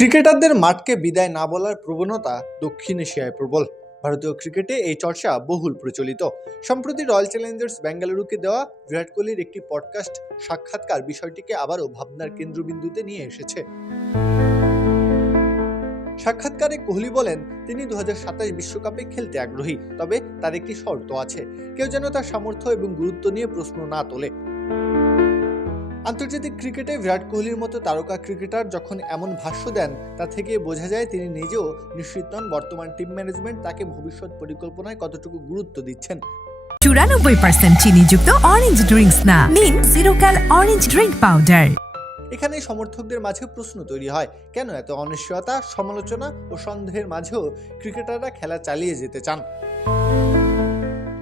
ক্রিকেটারদের মাঠকে বিদায় না বলার প্রবণতা দক্ষিণ এশিয়ায় প্রবল। ভারতীয় ক্রিকেটে এই চর্চা বহুল প্রচলিত। সম্প্রতি রয়্যাল চ্যালেঞ্জার্স বেঙ্গালুরুকে দেওয়া বিরাট কোহলির একটি পডকাস্ট সাক্ষাৎকার বিষয়টিকে আবারও ভাবনার কেন্দ্রবিন্দুতে নিয়ে এসেছে। সাক্ষাৎকারে কোহলি বলেন, তিনি 2027 বিশ্বকাপে খেলতে আগ্রহী, তবে তার একটি শর্ত আছে, কেউ যেন তার সামর্থ্য এবং গুরুত্ব নিয়ে প্রশ্ন না তোলে। আন্তর্জাতিক ক্রিকেটে বিরাট কোহলির মতো তারকা ক্রিকেটার যখন এমন ভাষ্য দেন, তা থেকে বোঝা যায় তিনি নিজেও নিশ্চিত নন বর্তমান টিম ম্যানেজমেন্ট তাকে ভবিষ্যৎ পরিকল্পনায় কতটুকু গুরুত্ব দিচ্ছেন। 94% চিনিযুক্ত অরেঞ্জ ড্রিঙ্কস না, নিন জিরো ক্যাল অরেঞ্জ ড্রিঙ্ক পাউডার। এখানে সমর্থকদের মাঝে প্রশ্ন তৈরি হয়, কেন এত অনিশ্চয়তা, সমালোচনা ও সন্দেহের মাঝেও ক্রিকেটাররা খেলা চালিয়ে যেতে চান।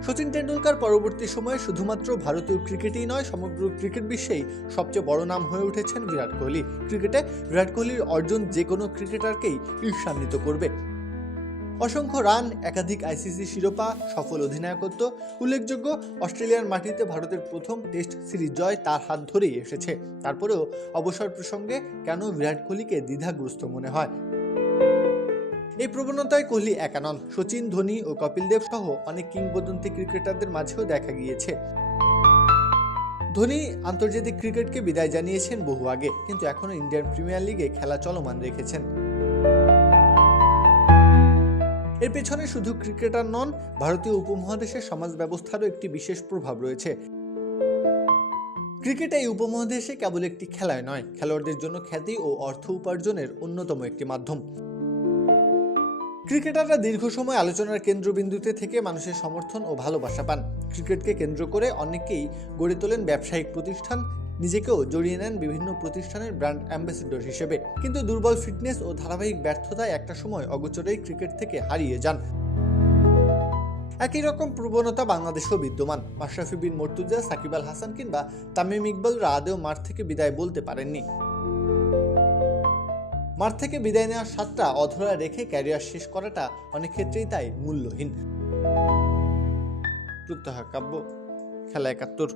সচিন টেন্ডুলকার পরবর্তী সময়ে শুধুমাত্র ভারতীয় ক্রিকেটই নয়, সমগ্র ক্রিকেট বিশ্বেই সবচেয়ে বড় নাম হয়ে উঠেছেন বিরাট কোহলি। ক্রিকেটে বিরাট কোহলির অর্জন যে কোনো ক্রিকেটারকেই ঈর্ষান্বিত করবে। অসংখ্য রান, একাধিক আইসিসি শিরোপা, সফল অধিনায়কত্ব, উল্লেখযোগ্য অস্ট্রেলিয়ার মাটিতে ভারতের প্রথম টেস্ট সিরিজ জয় তার হাত ধরেই এসেছে। তারপরেও অবসর প্রসঙ্গে কেন বিরাট কোহলিকে দ্বিধাগ্রস্ত মনে হয়? এই প্রবণতায় কোহলি একা নন, সচিন, ধোনি ও কপিল দেব সহ অনেক কিংবদন্তি ক্রিকেটারদের মাঝেও দেখা গিয়েছে। ধোনি আন্তর্জাতিক ক্রিকেটকে বিদায় জানিয়েছেন বহু আগে, কিন্তু এখনো ইন্ডিয়ান প্রিমিয়ার লিগে খেলা চলমান রেখেছেন। এর পেছনে শুধু ক্রিকেটার নন, ভারতীয় উপমহাদেশের সমাজ ব্যবস্থারও একটি বিশেষ প্রভাব রয়েছে। ক্রিকেট এই উপমহাদেশে কেবল একটি খেলায় নয়, খেলোয়াড়দের জন্য খ্যাতি ও অর্থ উপার্জনের অন্যতম একটি মাধ্যম। ক্রিকেটাররা দীর্ঘ সময় আলোচনার কেন্দ্রবিন্দুতে থেকে মানুষের সমর্থন ও ভালোবাসা পান। ক্রিকেটকে কেন্দ্র করে অনেকেই গড়ে তোলেন ব্যবসায়িক প্রতিষ্ঠান, নিজেকেও জড়িয়ে নেন বিভিন্ন প্রতিষ্ঠানের ব্র্যান্ড অ্যাম্বাসেডর হিসেবে। কিন্তু দুর্বল ফিটনেস ও ধারাবাহিক ব্যর্থতায় একটা সময় অগোচরেই ক্রিকেট থেকে হারিয়ে যান। একই রকম প্রবণতা বাংলাদেশেও বিদ্যমান। মাশরাফি বিন মর্তুজা, সাকিব আল হাসান কিংবা তামিম ইকবালরা আদেও মাঠ থেকে বিদায় বলতে পারেননি। মাঠ থেকে বিদায় নেওয়ার স্বাদটা অধরা রেখে ক্যারিয়ার শেষ করাটা অনেক ক্ষেত্রেই তাই মূল্যহীন। প্রত্যহ কাব্য, খেলা ৭১।